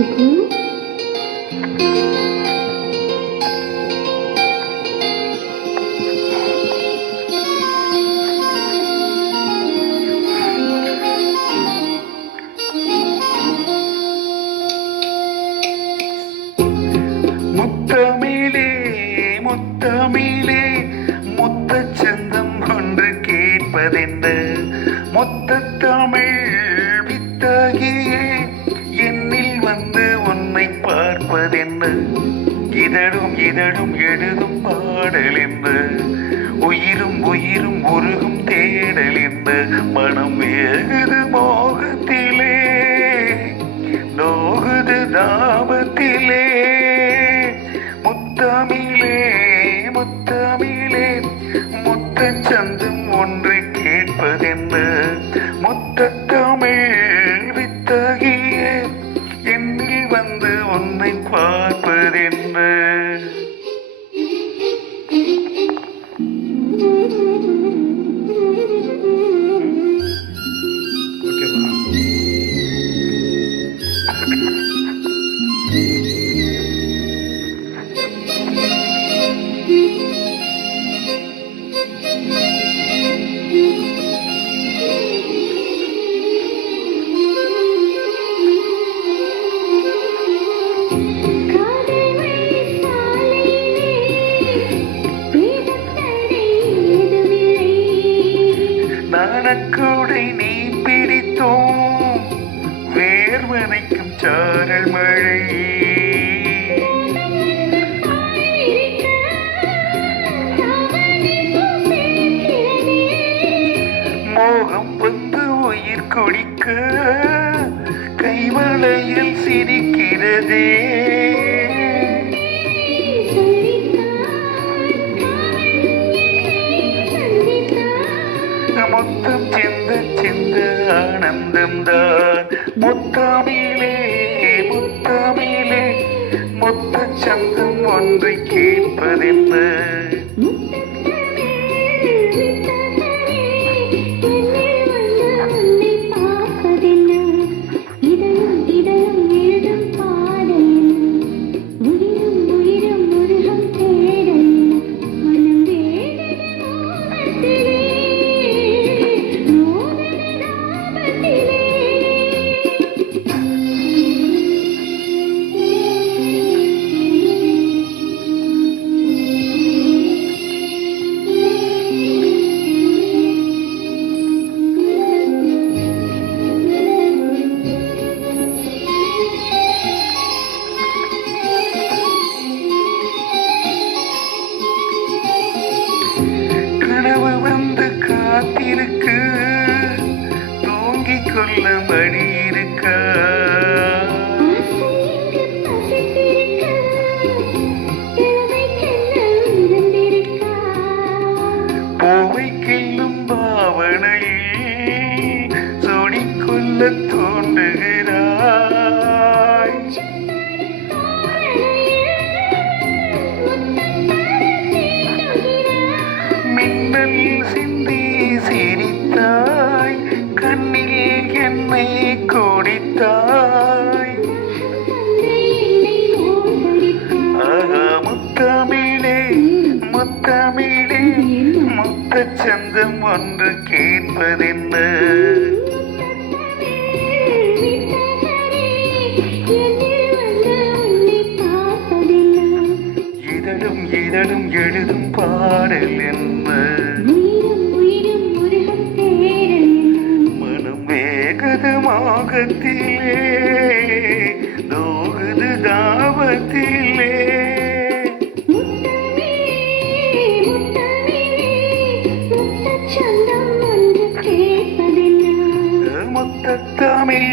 சுகு. முத்தமிழே முத்தமிழே முத்தச் சந்தம் ஒன்று கேட்பதென்று முத்தத்தமிழ் வித்தகியே என்னில் வந்து உன்னை பார்ப்பதென்று இதழும் இதழும் எழுதும் பாடல் என்று உயிரும் உயிரும் உருகும் தேடல் என்று மனம் ஏகுது மோகத்திலே நோகுது தாபத்திலே முத்தமிழே முத்தமிழே முத்தச் சந்தம் ஒன்று கேட்பதென்று முத்தத்தமிழ் வித்தகியே என்னில் வந்து உன்னை பார்ப்பதென்று. நாணக்கூடை நீ பிடித்தோம் வேர்வனைக்கும் சாரல் மழை மோகம் வந்து உயிர் குடிக்க கைவளையில் சிரிக்கிறதே முத்தம் சிந்த சிந்த ஆனந்தம்தான் முத்தமிழே முத்தமிழே முத்தச் சந்தம் ஒன்றை கேட்பதென்று கனவு வந்து காத்திருக்கு தூங்கிக் கொள்ள மணி இருக்கா பூவை கிள்ளும் பாவனையில் சூடிக்கொள்ள தோன்றுகிறாய் மின்னல் சிந்தி சிரித்தாய் கண்ணில் என்னை குடித்தாய் முத்தமிழே முத்தமிழே முத்தச் சந்தம் ஒன்று கேட்பதென்று இதழும் இதழும் எழுதும் பாடல் என்ன மனம் வேகது மோகத்திலே நோகுது தாபத்திலே முத்தத்தமிழ்